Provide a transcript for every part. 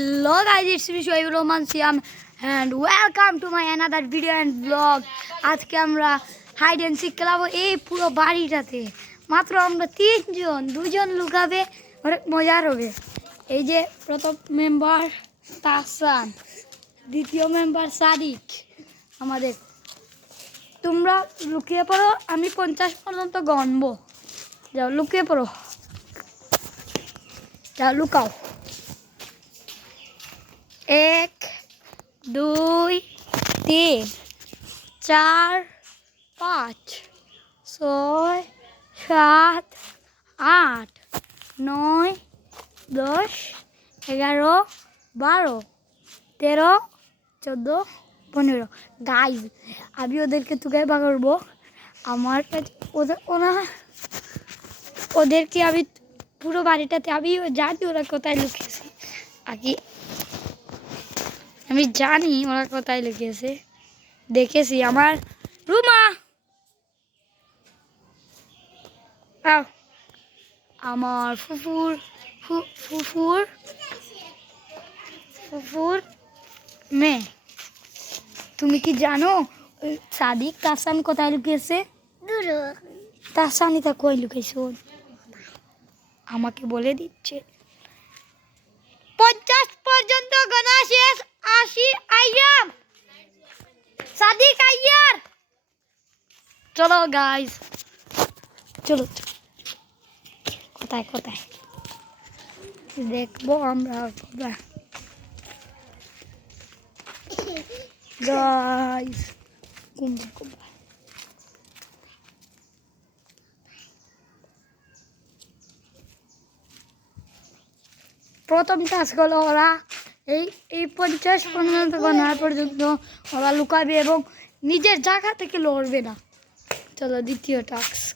Hello guys, it's me Shoaib Roman Siam and welcome to my another video and vlog. আজকে আমরা hide and sick খেলাবো এই পুরো বাড়িটাতে। মাত্র আমরা দুজন লুকাবে, অনেক মজার হবে। এই যে প্রথম মেম্বার তাহসান, দ্বিতীয় মেম্বার সাদিক আমাদের। তোমরা লুকিয়ে পড়ো, আমি 50 পর্যন্ত গণবো। যাও লুকিয়ে পড়ো, যাও লুকাও। 1 2 3 4 5 6 7 8 9 10 11 12 13 14 15। গাইজ আমি ওদেরকে তুকে করবো। আমার কাছে ওদেরকে আমি পুরো বাড়িটাতে আমি জানি ওরা কোথায় লুকিয়েছে। আমি জানি ওরা কোথায় লুকিয়েছে, দেখেছি। আমার রুমা আমার ফুফুর মেয়ে। তুমি কি জানো সাদিক তাহসান কোথায় লুকিয়েছে? তাহসানিতা কই লুকিয়েছে? আমাকে বলে দিচ্ছে। 50 পর্যন্ত গোনা শেষ। 80 আইয়াম সাদিক আইয়ার। চলো গাইস, চলো কোথায় কোথায় দেখবো আমরা গাইস। প্রথম কাজ হলো ওরা এই 50 পর্যন্ত গণার পর্যন্ত ওরা লুকাবে এবং নিজের জায়গা থেকে লড়বে না। চলো দ্বিতীয় task.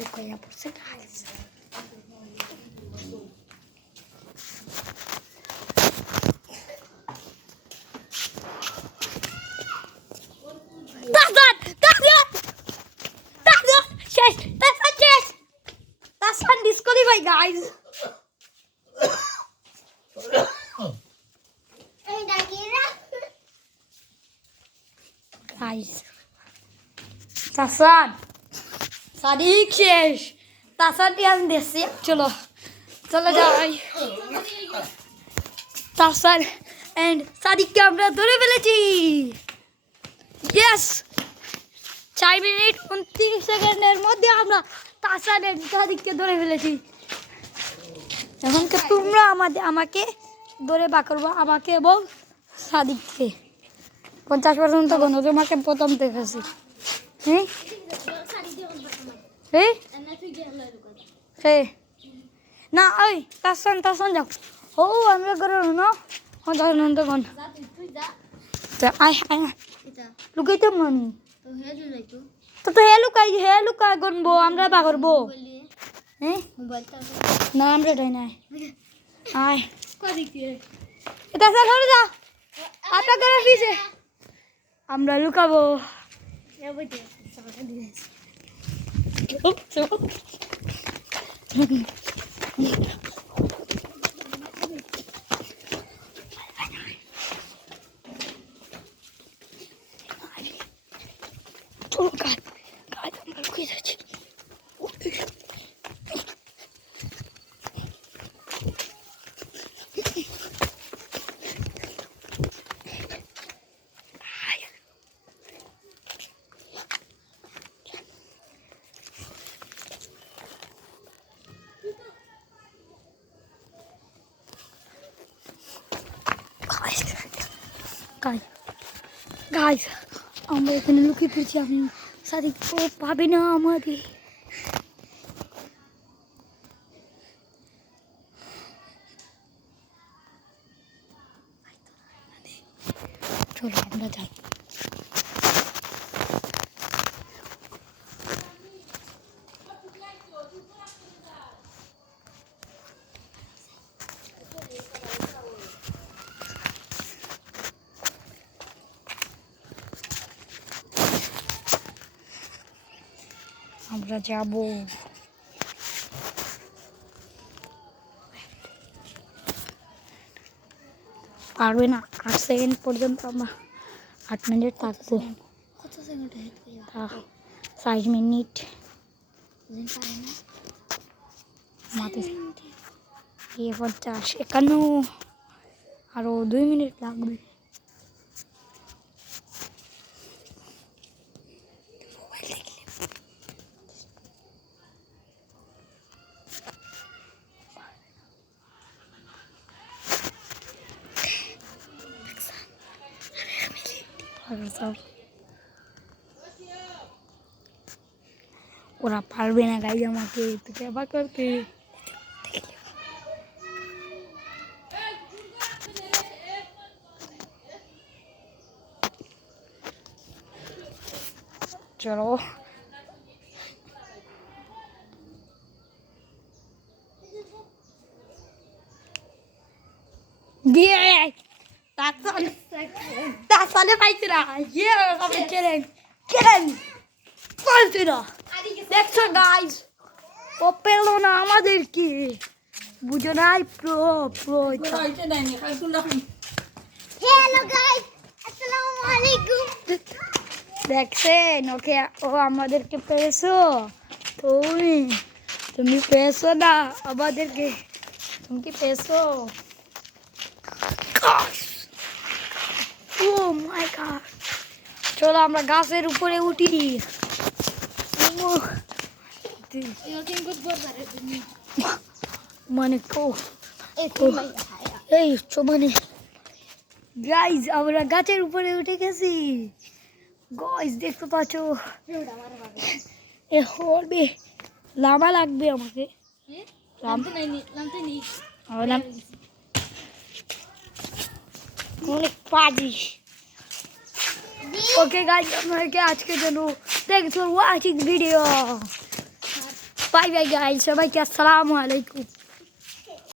Lukanya por si guys. That's undisqualified guys. Guys. Tasan. Sadiq শেষ, তাহসানটি আমি দেখছি। চলো চলে যাই। তাহসান এন্ড সাদিককে আমরা ধরে ফেলেছি। ইয়েস, 4 মিনিট 29 সেকেন্ডের মধ্যে আমরা তাহসান এন্ড সাদিককে ধরে ফেলেছি। এখন তোমরা আমাকে ধরে করবো, আমাকে এবং সাদিককে। 50 পর্যন্ত গণ, তোমাকে প্রথম দেখেছি। না ওই তাহসান যাও। ও আমরা করো না গণ। আয় লুকাইতাম আমি। তো হে লুকাই গনবো আমরা বা করবো হ্যাঁ না আমরা এটাই নাই আয় এটা স্যার ধরে যা আটা করে পিছে আমরা লুকাবো চলো কাজ আমরা লুকিয়ে যাচ্ছি গাইস আমরা এখানে লুকিয়ে পড়েছি আপনি সাদিক ও পাবে না আমাদের চলো আমরা যাই আমরা যাব পারবে না 8 সেকেন্ড পর্যন্ত আমরা 8 মিনিট থাকবো কত সেকেন্ড 5 মিনিট মাতে 50 51 আরো 2 মিনিট লাগবে ওরা পারবে না গাইজ আমাকে তো কেবা করতে চলো দিয়ে তাহলে পাইছে না ইয়ে কবে কেন পাইছে না দেখছো গাইজ ও পেল না আমাদের কি বুঝো নাই প্রো হ্যালো গাইজ আসসালামু আলাইকুম দেখছেন ওকে ও আমাদেরকে পেয়েছো তুমি পেয়েছো না আমাদেরকে তুমি কি পেয়েছো ও মাই গড চলো আমরা গাছের উপরে উঠি মানে এই মানে গাইজ আমরা গাছের উপরে উঠে গেছি গাইজ দেখতে পাচ্ছ এ হবে লামা লাগবে আমাকে অনেক পাজি ওকে গাইজ আপনাকে আজকে জন্য thanks for watching video bye bye guys সবাইকে আসসালামু আলাইকুম